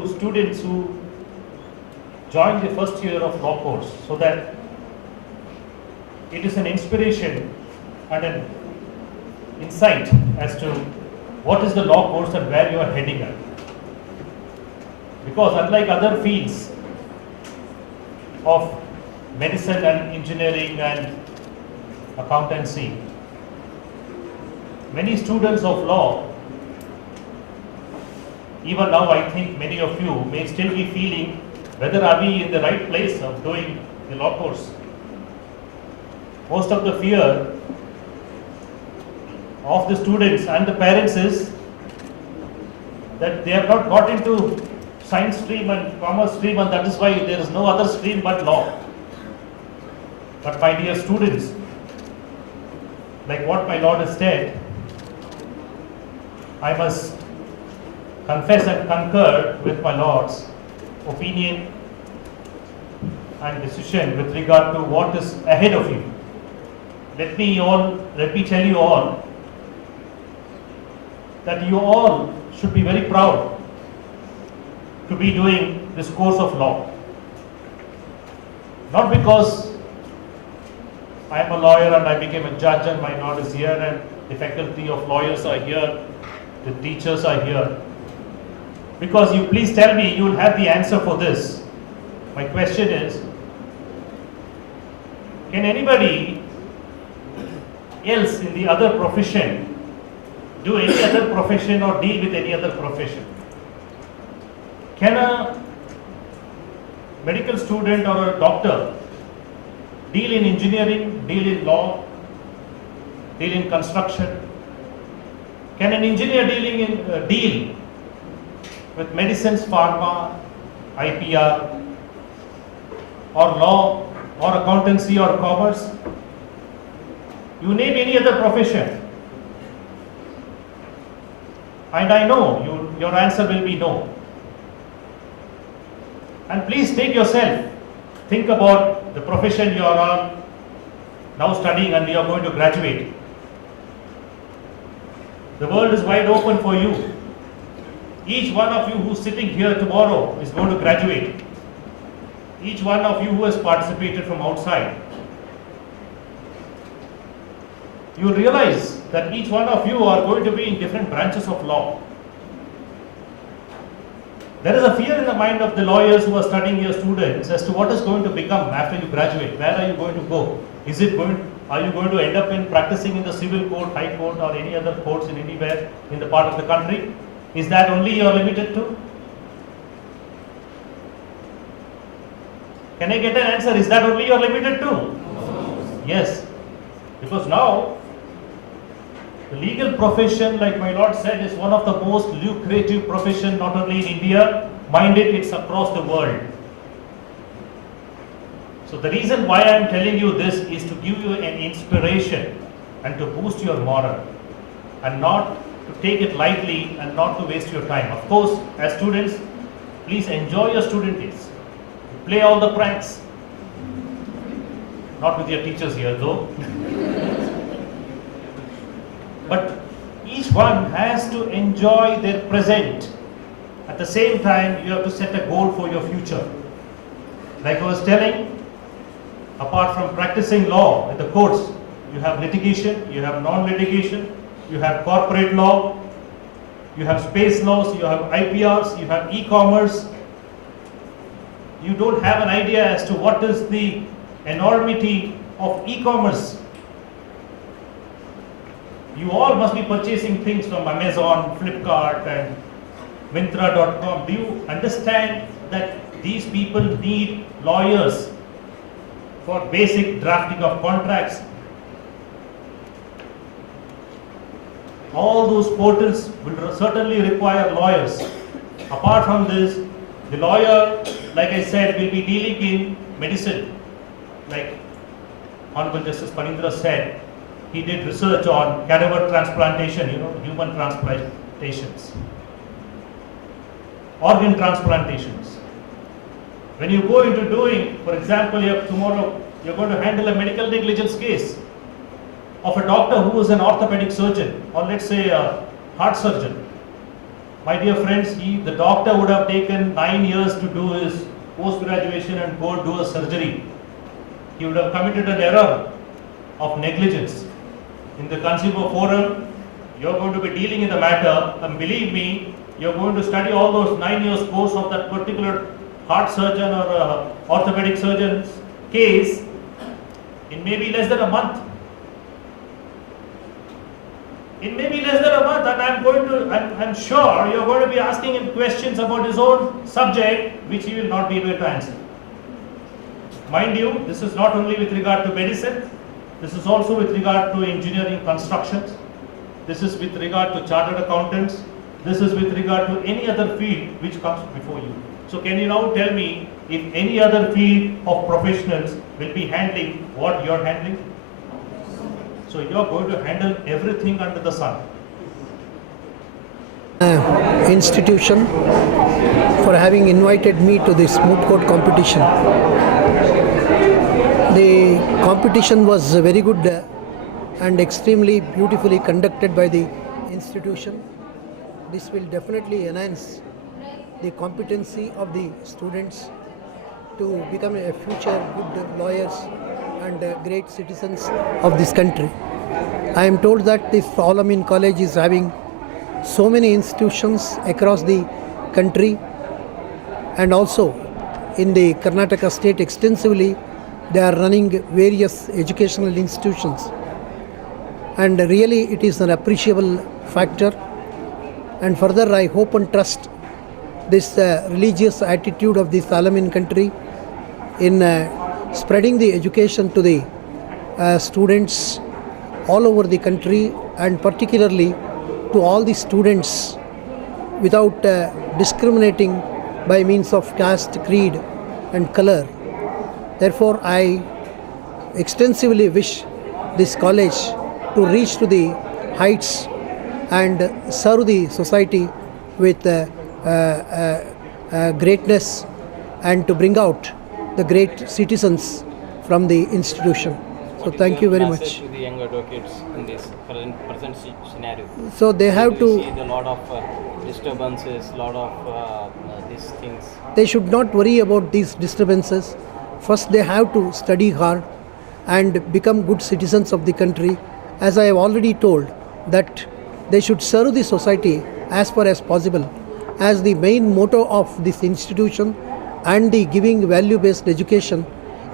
to students who join the first year of law course, so that it is an inspiration and an insight as to what is the law course and where you are heading at. Because unlike other fields of medicine and engineering and accountancy, many students of law, even now I think many of you may still be feeling whether are we in the right place of doing the law course. Most of the fear of the students and the parents is that they have not got into science stream and commerce stream, and that is why there is no other stream but law. But my dear students, like what my Lord has said, I must confess and concur with my Lord's opinion and decision with regard to what is ahead of you. Let me tell you all that you all should be very proud to be doing this course of law. Not because I am a lawyer and I became a judge and my Lord is here and the faculty of lawyers are here, the teachers are here. Because you please tell me, you will have the answer for this. My question is, can anybody else in the other profession do any other profession or deal with any other profession? Can a medical student or a doctor deal in engineering, deal in law, deal in construction? Can an engineer deal with medicines, pharma, IPR, or law, or accountancy, or commerce? You name any other profession, and I know your answer will be no. And please take yourself, think about the profession you are on, now studying and you are going to graduate. The world is wide open for you. Each one of you who is sitting here tomorrow is going to graduate. Each one of you who has participated from outside. You will realize that each one of you are going to be in different branches of law. There is a fear in the mind of the lawyers who are studying your students as to what is going to become after you graduate. Where are you going to go? Are you going to end up in practicing in the civil court, high court, or any other courts in anywhere in the part of the country? Is that only you are limited to? Can I get an answer? Is that only you are limited to? No. Yes. Because now, the legal profession, like my Lord said, is one of the most lucrative profession, not only in India, mind it, it's across the world. So the reason why I am telling you this is to give you an inspiration and to boost your morale, and not to take it lightly and not to waste your time. Of course, as students, please enjoy your student days. Play all the pranks. Not with your teachers here though. But each one has to enjoy their present. At the same time, you have to set a goal for your future. Like I was telling, apart from practicing law in the courts, you have litigation, you have non-litigation, you have corporate law, you have space laws, you have IPRs, you have e-commerce. You don't have an idea as to what is the enormity of e-commerce. You all must be purchasing things from Amazon, Flipkart and Myntra.com. Do you understand that these people need lawyers for basic drafting of contracts? All those portals will certainly require lawyers. Apart from this, the lawyer, like I said, will be dealing in medicine. Like Honorable Justice PHANEENDRA said, he did research on cadaver transplantation, human transplantations, organ transplantations. When you go into doing, for example, tomorrow you're going to handle a medical negligence case of a doctor who is an orthopedic surgeon, or let's say a heart surgeon. My dear friends, the doctor would have taken 9 years to do his post-graduation and go do a surgery. He would have committed an error of negligence. In the consumer forum, you're going to be dealing in the matter, and believe me, you're going to study all those 9 years course of that particular heart surgeon or orthopedic surgeon's case in maybe less than a month. In maybe less than a month, and I'm sure you're going to be asking him questions about his own subject, which he will not be able to answer. Mind you, this is not only with regard to medicine, this is also with regard to engineering constructions, this is with regard to chartered accountants, this is with regard to any other field which comes before you. So can you now tell me if any other field of professionals will be handling what you're handling? So you're going to handle everything under the sun. Institution for having invited me to this moot court competition. The competition was very good and extremely beautifully conducted by the institution. This will definitely enhance the competency of the students to become a future good lawyers and great citizens of this country. I am told that this AL-AMEEN college is having so many institutions across the country, and also in the Karnataka state extensively they are running various educational institutions, and really it is an appreciable factor. And further, I hope and trust this religious attitude of this AL-AMEEN country in spreading the education to the students all over the country, and particularly to all the students without discriminating by means of caste, creed and color. Therefore, I extensively wish this college to reach to the heights and serve the society with greatness, and to bring out the great citizens from the institution. So thank you very much. To the young advocates in this present scenario. So they have to see a lot of disturbances, lot of these things. They should not worry about these disturbances. First they have to study hard and become good citizens of the country. As I have already told, that they should serve the society as far as possible, as the main motto of this institution and the giving value-based education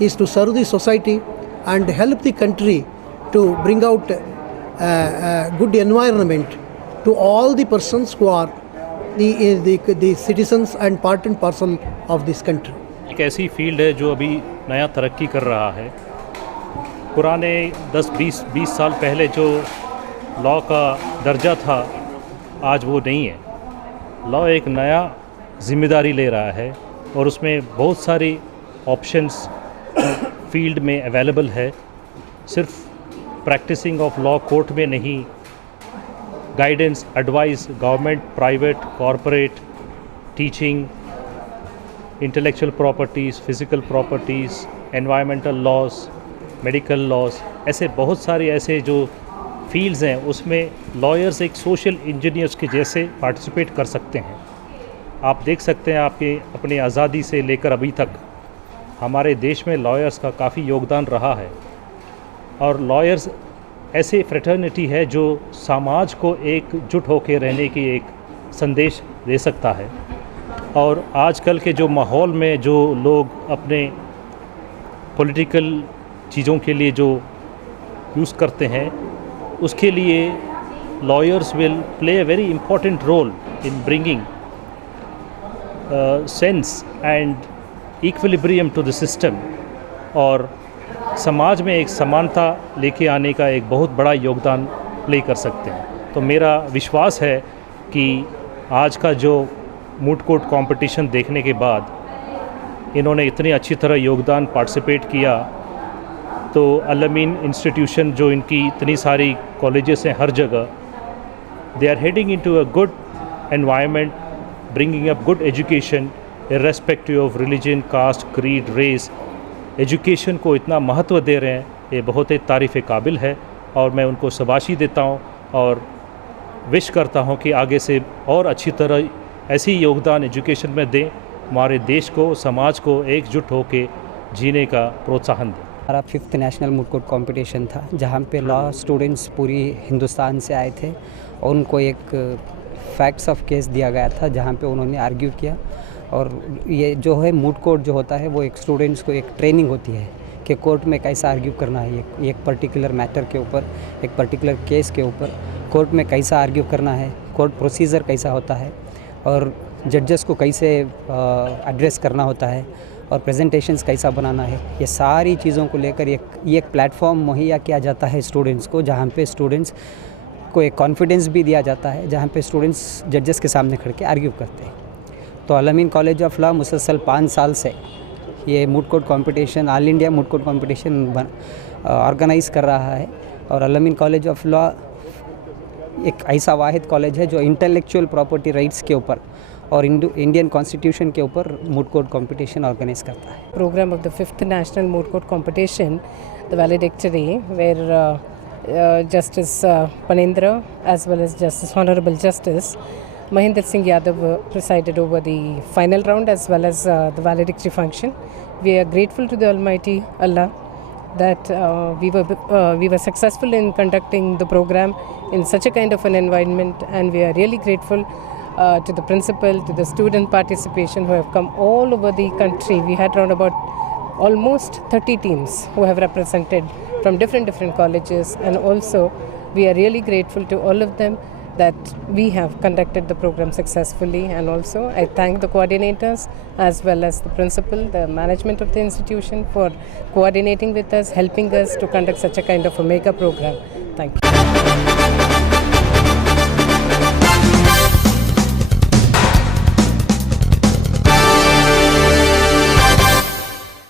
is to serve the society and help the country to bring out a good environment to all the persons who are the citizens and part and parcel of this country. एक ऐसी field है जो अभी नया तरक्की कर रहा है. पुराने 10-20 साल पहले जो लॉ का दर्जा था, आज वो नहीं है. लॉ एक नया जिम्मेदारी ले रहा है और उसमें बहुत सारी ऑप्शंस फील्ड में अवेलेबल है. सिर्फ प्रैक्टिसिंग ऑफ लॉ कोर्ट में नहीं, guidance, advice, government, private, corporate, teaching, intellectual properties, physical properties, environmental laws, medical laws, ऐसे बहुत सारे ऐसे जो फील्ड्स हैं उसमें लॉयर्स एक सोशल इंजीनियर्स के जैसे पार्टिसिपेट कर सकते हैं. आप देख सकते हैं आपके अपनी आज़ादी से लेकर अभी तक हमारे देश में लॉयर्स का काफ़ी योगदान रहा है. और लॉयर्स ऐसे फ्रेटर्निटी है जो समाज को एकजुट होकर रहने की एक संदेश दे सकता है. और आजकल के जो माहौल में जो लोग अपने पॉलिटिकल चीज़ों के लिए जो यूज़ करते हैं, उसके लिए lawyers will play a very important role in bringing sense and equilibrium to the system और समाज में एक समानता लेके आने का एक बहुत बड़ा योगदान प्ले कर सकते हैं. तो मेरा विश्वास है कि आज का जो मूट कोर्ट कंपटीशन देखने के बाद इन्होंने इतनी अच्छी तरह योगदान पार्टिसिपेट किया, तो AL-AMEEN इंस्टीट्यूशन जो इनकी इतनी सारी कॉलेजेस हैं हर जगह, they are heading into a good environment, bringing up good education irrespective of religion, caste, creed, race. Education को इतना महत्व दे रहे हैं, ये बहुत ही तारीफ़ काबिल है और मैं उनको शाबाशी देता हूँ और विश करता हूँ कि आगे से और अच्छी तरह ऐसी योगदान एजुकेशन में दें, हमारे देश को, समाज को एकजुट होकर जीने का प्रोत्साहन दें। हमारा 5th national moot court competition था, जहाँ पे लॉ स्टूडेंट्स पूरी हिंदुस्तान से आए थे और उनको एक फैक्ट्स ऑफ केस दिया गया था, जहाँ पे उन्होंने आर्ग्यू किया। और ये जो है मूट कोर्ट जो होता है वो एक स्टूडेंट्स को एक ट्रेनिंग होती है कि कोर्ट में कैसा आर्ग्यू करना है, एक पर्टिकुलर मैटर के ऊपर, एक पर्टिकुलर केस के ऊपर कोर्ट में कैसा आर्ग्यू करना है, कोर्ट प्रोसीजर कैसा होता है और जजेस को कैसे एड्रेस करना होता है और प्रेजेंटेशंस कैसा बनाना है। ये सारी चीज़ों को लेकर एक प्लेटफॉर्म मुहैया किया जाता है स्टूडेंट्स को, जहाँ पे स्टूडेंट्स को एक कॉन्फिडेंस भी दिया जाता है, जहाँ पे स्टूडेंट्स जजेस के सामने खड़ के आर्ग्यू करते हैं। तो अल-अमीन कॉलेज ऑफ लॉ मुसलसल 5 साल से ये moot court competition, all India moot court competition organise कर रहा है। और अल-अमीन कॉलेज ऑफ लॉ एक ऐसा वाहिद कॉलेज है जो इंटेलेक्चुअल प्रॉपर्टी राइट्स के ऊपर और इंडियन कॉन्स्टिट्यूशन के ऊपर मूट कोर्ट कंपटीशन ऑर्गेनाइज करता है। Program of the 5th National Moot Court Competition, the Valedictory, where Justice PHANEENDRA as well as Justice Honorable Justice Mahendra Singh Yadav presided over the final round as well as the valedictory function. We are grateful to the Almighty Allah that we were successful in conducting the program in such a kind of an environment, and we are really grateful to the principal, to the student participation who have come all over the country. We had around about almost 30 teams who have represented from different colleges, and also we are really grateful to all of them that we have conducted the program successfully. And also I thank the coordinators as well as the principal, the management of the institution for coordinating with us, helping us to conduct such a kind of a mega program. Thank you.